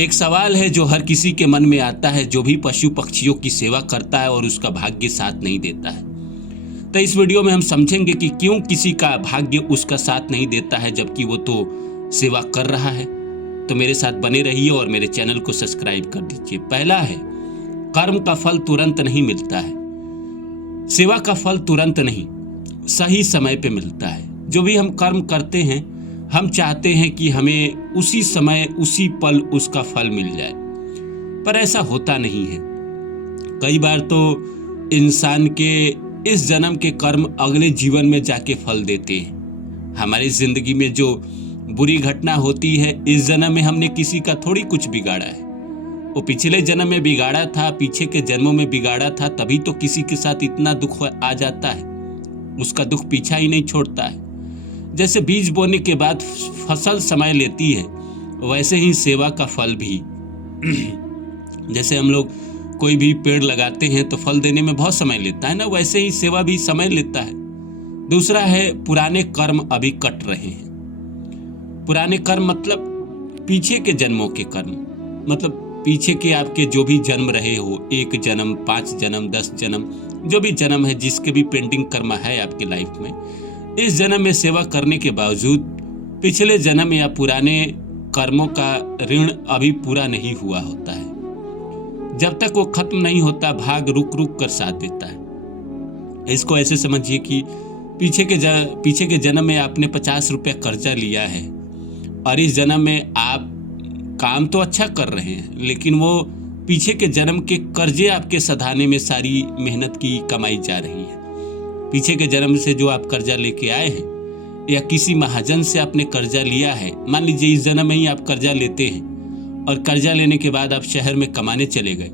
एक सवाल है जो हर किसी के मन में आता है, जो भी पशु पक्षियों की सेवा करता है और उसका भाग्य साथ नहीं देता है। तो इस वीडियो में हम समझेंगे कि क्यों किसी का भाग्य उसका साथ नहीं देता है जबकि वो तो सेवा कर रहा है। तो मेरे साथ बने रहिए और मेरे चैनल को सब्सक्राइब कर दीजिए। पहला है, कर्म का फल तुरंत नहीं मिलता है। सेवा का फल तुरंत नहीं, सही समय पे मिलता है। जो भी हम कर्म करते हैं, हम चाहते हैं कि हमें उसी समय उसी पल उसका फल मिल जाए, पर ऐसा होता नहीं है। कई बार तो इंसान के इस जन्म के कर्म अगले जीवन में जाके फल देते हैं। हमारी जिंदगी में जो बुरी घटना होती है, इस जन्म में हमने किसी का थोड़ी कुछ बिगाड़ा है। वो पिछले जन्म में बिगाड़ा था, पीछे के जन्मों में बिगाड़ा था, तभी तो किसी के साथ इतना दुख आ जाता है। उसका दुख पीछा ही नहीं छोड़ता है। जैसे बीज बोने के बाद फसल समय लेती है, वैसे ही सेवा का फल भी जैसे हम लोग कोई भी पेड़ लगाते हैं तो फल देने में बहुत समय लेता है ना, वैसे ही सेवा भी समय लेता है। दूसरा है, पुराने कर्म अभी कट रहे हैं। पुराने कर्म मतलब पीछे के जन्मों के कर्म, मतलब पीछे के आपके जो भी जन्म रहे हो, 1 जन्म, 5 जन्म, 10 जन्म, जो भी जन्म है, जिसके भी पेंडिंग कर्म है आपकी लाइफ में, इस जन्म में सेवा करने के बावजूद पिछले जन्म या पुराने कर्मों का ऋण अभी पूरा नहीं हुआ होता है। जब तक वो खत्म नहीं होता, भाग रुक रुक कर साथ देता है। इसको ऐसे समझिए कि पीछे के जन्म में आपने 50 रुपया कर्जा लिया है और इस जन्म में आप काम तो अच्छा कर रहे हैं, लेकिन वो पीछे के जन्म के कर्जे आपके सधाने में सारी मेहनत की कमाई जा रही है। पीछे के जन्म से जो आप कर्जा लेके आए हैं या किसी महाजन से आपने कर्जा लिया है, मान लीजिए इस जन्म में ही आप कर्जा लेते हैं और कर्जा लेने के बाद आप शहर में कमाने चले गए,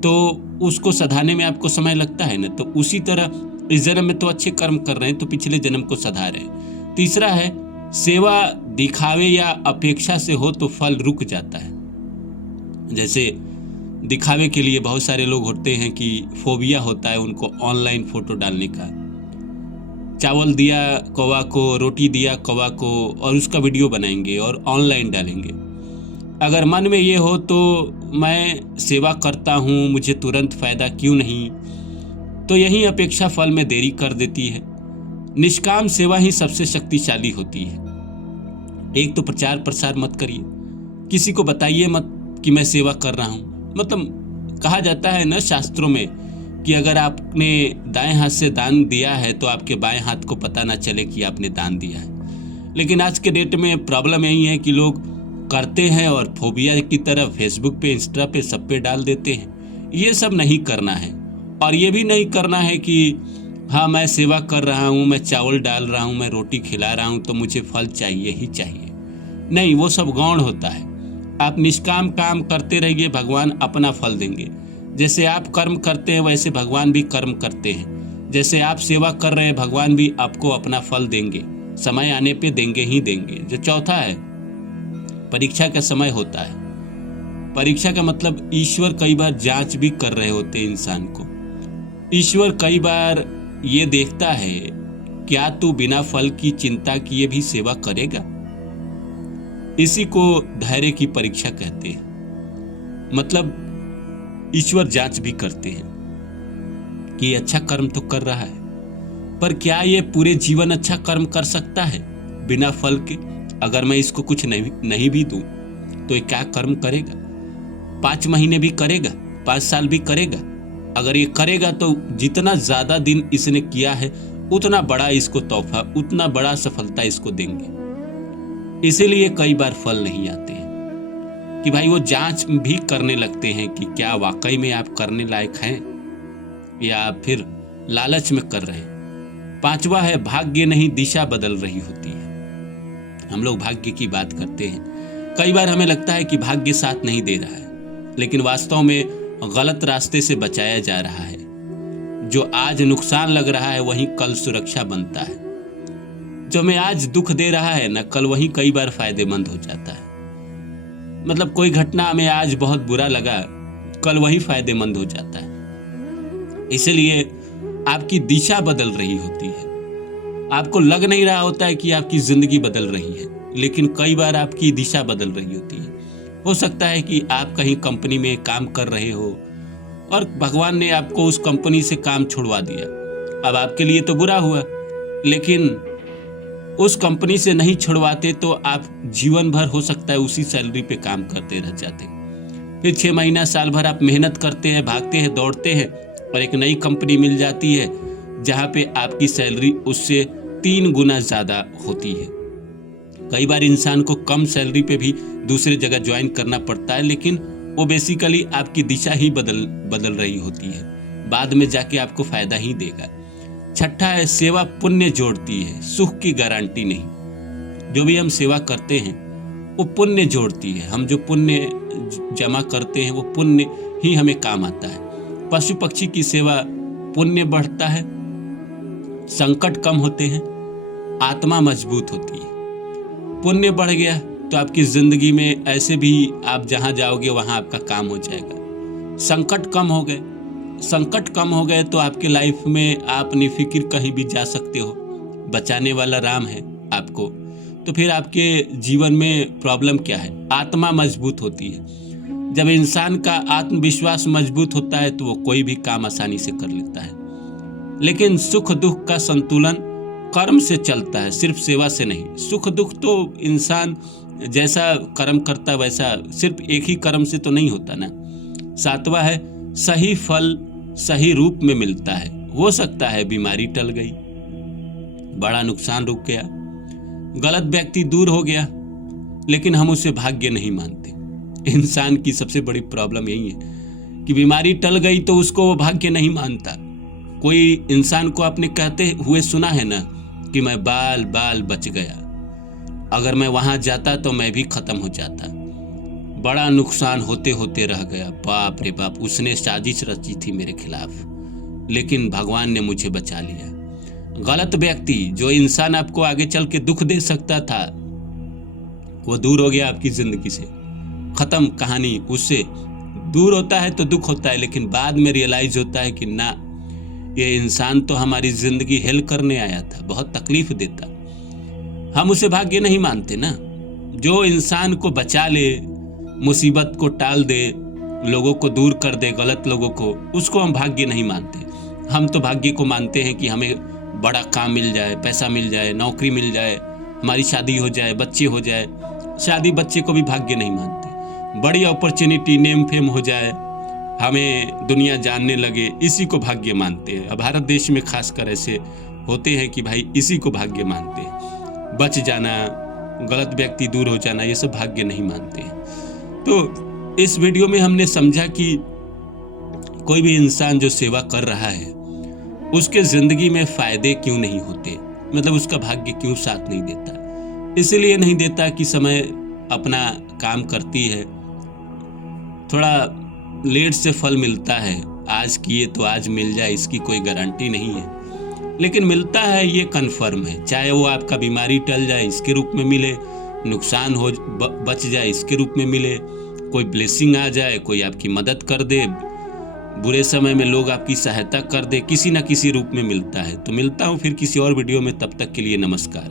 तो उसको सधाने में आपको समय लगता है ना। तो उसी तरह इस जन्म में तो अच्छे कर्म कर रहे हैं, तो पिछले जन्म को सधा रहे हैं। तीसरा है, सेवा दिखावे या अपेक्षा से हो तो फल रुक जाता है। जैसे दिखावे के लिए बहुत सारे लोग होते हैं कि फोबिया होता है उनको ऑनलाइन फोटो डालने का। चावल दिया कौवा को, रोटी दिया कौवा को, और उसका वीडियो बनाएंगे और ऑनलाइन डालेंगे। अगर मन में ये हो तो मैं सेवा करता हूँ, मुझे तुरंत फ़ायदा क्यों नहीं, तो यही अपेक्षा फल में देरी कर देती है। निष्काम सेवा ही सबसे शक्तिशाली होती है। एक तो प्रचार प्रसार मत करिए, किसी को बताइए मत कि मैं सेवा कर रहा हूँ। मतलब कहा जाता है ना शास्त्रों में कि अगर आपने दाएं हाथ से दान दिया है तो आपके बाएं हाथ को पता ना चले कि आपने दान दिया है। लेकिन आज के डेट में प्रॉब्लम यही है कि लोग करते हैं और फोबिया की तरह फेसबुक पे, इंस्टा पे, सब पे डाल देते हैं। ये सब नहीं करना है। और ये भी नहीं करना है कि हाँ मैं सेवा कर रहा हूँ, मैं चावल डाल रहा हूँ, मैं रोटी खिला रहा हूँ तो मुझे फल चाहिए ही चाहिए। नहीं, वो सब गौण होता है। आप निष्काम काम करते रहिए, भगवान अपना फल देंगे। जैसे आप कर्म करते हैं वैसे भगवान भी कर्म करते हैं। जैसे आप सेवा कर रहे हैं, भगवान भी आपको अपना फल देंगे, समय आने पे देंगे ही देंगे। जो चौथा है, परीक्षा का समय होता है। परीक्षा का मतलब ईश्वर कई बार जांच भी कर रहे होते हैं इंसान को। ईश्वर कई बार ये देखता है, क्या तू बिना फल की चिंता किए भी सेवा करेगा। इसी को धैर्य की परीक्षा कहते हैं। मतलब ईश्वर जांच भी करते हैं कि अच्छा कर्म तो कर रहा है, पर क्या ये पूरे जीवन अच्छा कर्म कर सकता है बिना फल के। अगर मैं इसको कुछ नहीं भी दूं तो ये क्या कर्म करेगा। 5 महीने भी करेगा, 5 साल भी करेगा। अगर ये करेगा तो जितना ज्यादा दिन इसने किया है उतना बड़ा इसको तोहफा, उतना बड़ा सफलता इसको देंगे। इसीलिए कई बार फल नहीं आते हैं कि भाई वो जांच भी करने लगते हैं कि क्या वाकई में आप करने लायक हैं या फिर लालच में कर रहे हैं। 5वां है, भाग्य नहीं दिशा बदल रही होती है। हम लोग भाग्य की बात करते हैं, कई बार हमें लगता है कि भाग्य साथ नहीं दे रहा है, लेकिन वास्तव में गलत रास्ते से बचाया जा रहा है। जो आज नुकसान लग रहा है वही कल सुरक्षा बनता है। जो हमें आज दुख दे रहा है ना, कल वही कई बार फायदेमंद हो जाता है। मतलब कोई घटना हमें आज बहुत बुरा लगा, कल वही फायदेमंद हो जाता है। इसलिए आपकी दिशा बदल रही होती है। आपको लग नहीं रहा होता है कि आपकी जिंदगी बदल रही है, लेकिन कई बार आपकी दिशा बदल रही होती है। हो सकता है कि आप कहीं कंपनी में काम कर रहे हो और भगवान ने आपको उस कंपनी से काम छुड़वा दिया। अब आपके लिए तो बुरा हुआ, लेकिन उस कंपनी से नहीं छुड़वाते तो आप जीवन भर हो सकता है उसी सैलरी पे काम करते रह जाते। फिर 6 महीना साल भर आप मेहनत करते हैं, भागते हैं, दौड़ते हैं और एक नई कंपनी मिल जाती है जहाँ पे आपकी सैलरी उससे 3 गुना ज़्यादा होती है। कई बार इंसान को कम सैलरी पे भी दूसरे जगह ज्वाइन करना पड़ता है, लेकिन वो बेसिकली आपकी दिशा ही बदल रही होती है, बाद में जाके आपको फायदा ही देगा। छठा है, सेवा पुण्य जोड़ती है, सुख की गारंटी नहीं। जो भी हम सेवा करते हैं वो पुण्य जोड़ती है। हम जो पुण्य जमा करते हैं वो पुण्य ही हमें काम आता है। पशु पक्षी की सेवा पुण्य बढ़ता है, संकट कम होते हैं, आत्मा मजबूत होती है। पुण्य बढ़ गया तो आपकी जिंदगी में ऐसे भी आप जहां जाओगे वहां आपका काम हो जाएगा। संकट कम हो गए तो आपके लाइफ में आप निफिक्र कहीं भी जा सकते हो, बचाने वाला राम है आपको। तो फिर आपके जीवन में प्रॉब्लम क्या है? आत्मा मजबूत होती है। जब इंसान का आत्मविश्वास मजबूत होता है तो वो कोई भी काम आसानी से कर लेता है। लेकिन सुख दुख का संतुलन कर्म से चलता है, सिर्फ सेवा से नहीं। सुख दुख तो इंसान जैसा कर्म करता है वैसा, सिर्फ एक ही कर्म से तो नहीं होता ना। 7वां है, सही फल सही रूप में मिलता है। हो सकता है बीमारी टल गई, बड़ा नुकसान रुक गया, गलत व्यक्ति दूर हो गया, लेकिन हम उसे भाग्य नहीं मानते। इंसान की सबसे बड़ी प्रॉब्लम यही है कि बीमारी टल गई तो उसको वो भाग्य नहीं मानता। कोई इंसान को आपने कहते हुए सुना है ना कि मैं बाल बच गया, अगर मैं वहां जाता तो मैं भी खत्म हो जाता। बड़ा नुकसान होते होते रह गया, बाप रे बाप, उसने साजिश रची थी मेरे खिलाफ, लेकिन भगवान ने मुझे बचा लिया। गलत व्यक्ति, जो इंसान आपको आगे चल के दुख दे सकता था, वो दूर हो गया आपकी जिंदगी से, खत्म कहानी। उससे दूर होता है तो दुख होता है, लेकिन बाद में रियलाइज होता है कि ना, ये इंसान तो हमारी जिंदगी हेल करने आया था, बहुत तकलीफ देता। हम उसे भाग्य नहीं मानते ना। जो इंसान को बचा ले, मुसीबत को टाल दे, लोगों को दूर कर दे, गलत लोगों को, उसको हम भाग्य नहीं मानते। हम तो भाग्य को मानते हैं कि हमें बड़ा काम मिल जाए, पैसा मिल जाए, नौकरी मिल जाए, हमारी शादी हो जाए, बच्चे हो जाए। शादी बच्चे को भी भाग्य नहीं मानते। बड़ी अपॉर्चुनिटी, नेम फेम हो जाए, हमें दुनिया जानने लगे, इसी को भाग्य मानते हैं। अब भारत देश में खासकर ऐसे होते हैं कि भाई इसी को भाग्य मानते हैं। बच जाना, गलत व्यक्ति दूर हो जाना, ये सब भाग्य नहीं मानते हैं। तो इस वीडियो में हमने समझा कि कोई भी इंसान जो सेवा कर रहा है उसके जिंदगी में फायदे क्यों नहीं होते, मतलब उसका भाग्य क्यों साथ नहीं देता। इसलिए नहीं देता कि समय अपना काम करती है, थोड़ा लेट से फल मिलता है। आज किए तो आज मिल जाए, इसकी कोई गारंटी नहीं है, लेकिन मिलता है ये कन्फर्म है। चाहे वो आपका बीमारी टल जाए इसके रूप में मिले, नुकसान हो बच जाए इसके रूप में मिले, कोई ब्लेसिंग आ जाए, कोई आपकी मदद कर दे, बुरे समय में लोग आपकी सहायता कर दे, किसी न किसी रूप में मिलता है। तो मिलता हूँ फिर किसी और वीडियो में, तब तक के लिए नमस्कार।